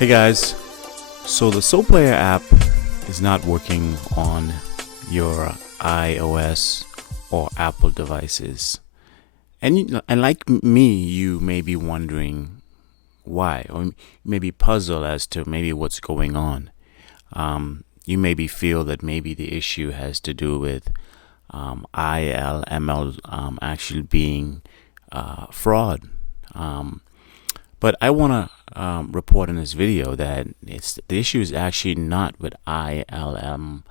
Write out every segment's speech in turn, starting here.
Hey guys, so the Soul Player app is not working on your iOS or Apple devices. And like me, you may be wondering why, or you may be puzzled as to maybe what's going on. You maybe feel that maybe the issue has to do with ILML actually being fraud. But I want to report in this video that the issue is actually not with ILML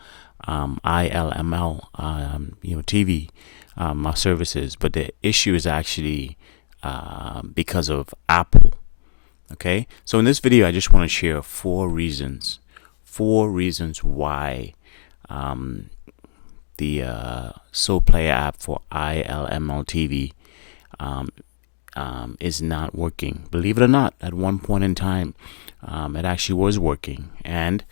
TV services, but the issue is actually because of Apple. Okay, so in this video, I just want to share four reasons why the Soul Player app for ILML TV is not working. Believe it or not, at one point in time, it actually was working. And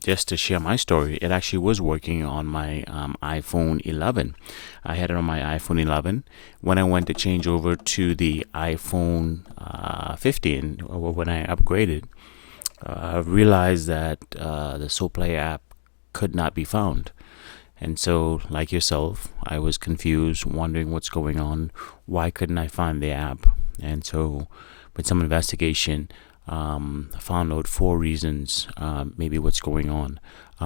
just to share my story, it actually was working on my iPhone 11. I had it on my iPhone 11. When I went to change over to the iPhone 15, or when I upgraded, I realized that the Soul Player app could not be found. And so, like yourself, I was confused, wondering what's going on. Why couldn't I find the app? And so, with some investigation, I found out four reasons, maybe what's going on.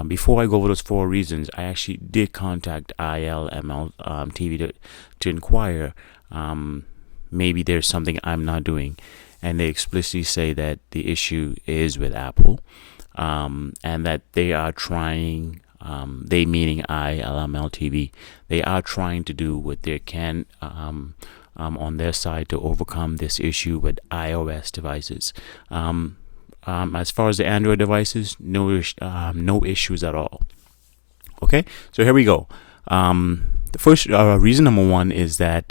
Before I go over those four reasons, I actually did contact ILML TV to inquire. Maybe there's something I'm not doing. And they explicitly say that the issue is with Apple, and that they are trying... they meaning ILML TV, they are trying to do what they can on their side to overcome this issue with iOS devices. As far as the Android devices, no issues at all. Okay, so here we go. The first reason, number one, is that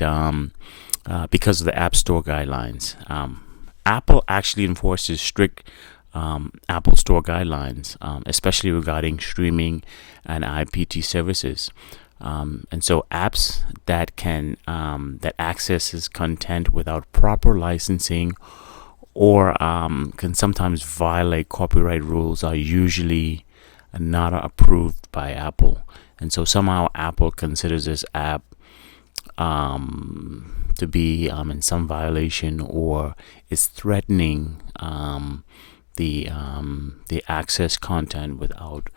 because of the App Store guidelines. Apple actually enforces strict Apple Store guidelines, especially regarding streaming and IPTV services. And so apps that can that accesses content without proper licensing or can sometimes violate copyright rules are usually not approved by Apple. And so somehow Apple considers this app to be in some violation or is threatening the access content without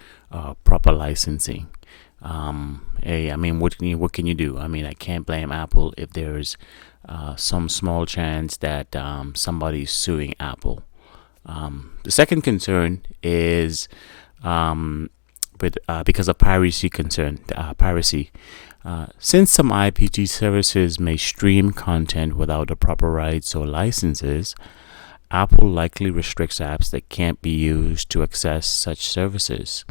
proper licensing. I mean, what can you do? I mean, I can't blame Apple if there's some small chance that somebody's suing Apple. The second concern is because of piracy piracy. Since some IPTV services may stream content without the proper rights or licenses, Apple likely restricts apps that can't be used to access such services.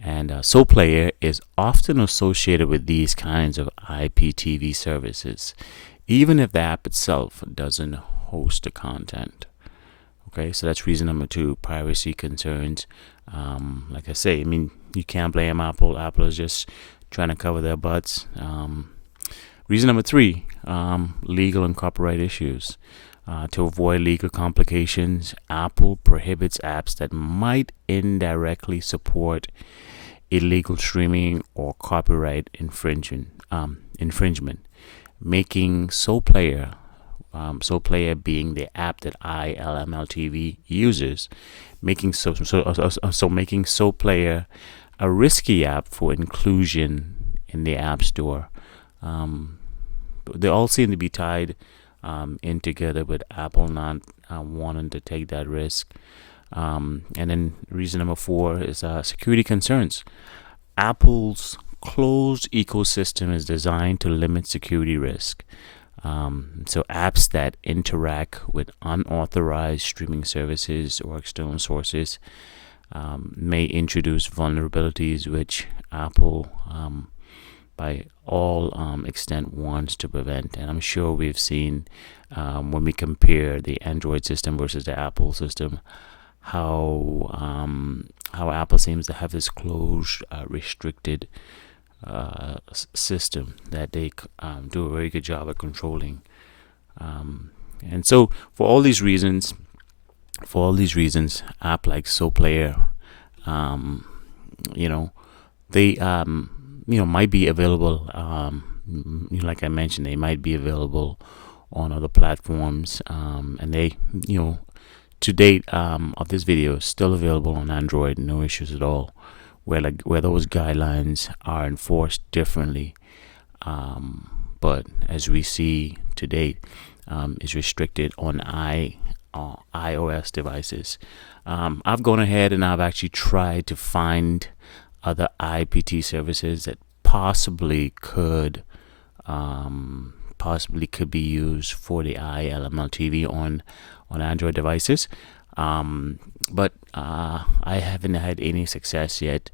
And Soul Player is often associated with these kinds of IPTV services, even if the app itself doesn't host the content. Okay, so that's reason number two, piracy concerns. Like I say, I mean, you can't blame Apple. Apple is just trying to cover their butts. Reason number three, legal and copyright issues. To avoid legal complications, Apple prohibits apps that might indirectly support illegal streaming or copyright infringement, making Soul Player being the app that ILML TV uses, making Soul Player a risky app for inclusion in the App Store. They all seem to be tied in together with Apple not wanting to take that risk. And then reason number four is security concerns. Apple's closed ecosystem is designed to limit security risk. So apps that interact with unauthorized streaming services or external sources may introduce vulnerabilities which Apple by all extent wants to prevent. And I'm sure we've seen when we compare the Android system versus the Apple system, how Apple seems to have this closed, restricted system that they do a very good job at controlling. And so for all these reasons, For all these reasons, app like SoPlayer, um, you know, they might be available. Like I mentioned, they might be available on other platforms, and they, to date, of this video, still available on Android. No issues at all. Where those guidelines are enforced differently, but as we see to date, is restricted on iOS devices. I've gone ahead and I've actually tried to find other IPT services that possibly could be used for the ILML TV on Android devices, but I haven't had any success yet.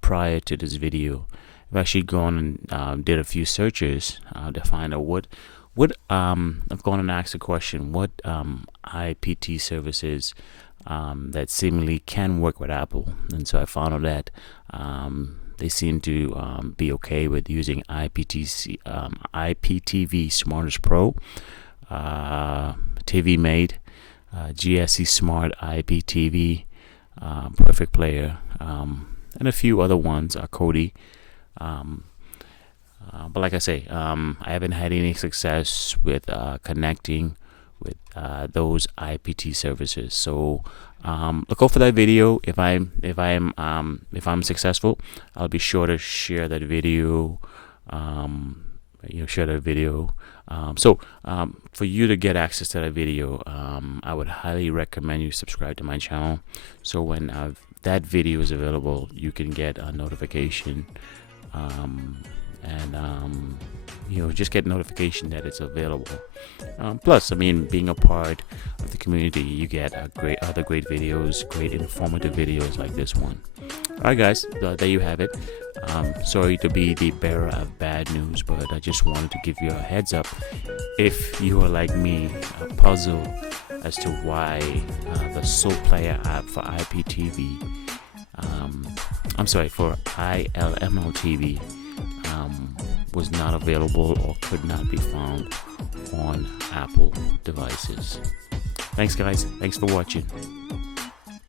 Prior to this video, I've actually gone and did a few searches to find out what I've gone and asked the question, what IPT services that seemingly can work with Apple, and so I found out that they seem to be okay with using IPTV Smartest Pro, TV Mate, GSC Smart IPTV, Perfect Player, and a few other ones, Kodi. But like I say, I haven't had any success with connecting with those IPT services. So look out for that video. If I'm successful, I'll be sure to share that video. So for you to get access to that video, I would highly recommend you subscribe to my channel. So when that video is available, you can get a notification. Just get notification that it's available. Plus, being a part of the community, you get other great videos, great informative videos like this one. Alright guys, there you have it. Sorry to be the bearer of bad news, but I just wanted to give you a heads up. If you are like me, puzzled as to why the SoPlayer app for IPTV, for ILML TV, was not available or could not be found on Apple devices. Thanks guys, thanks for watching.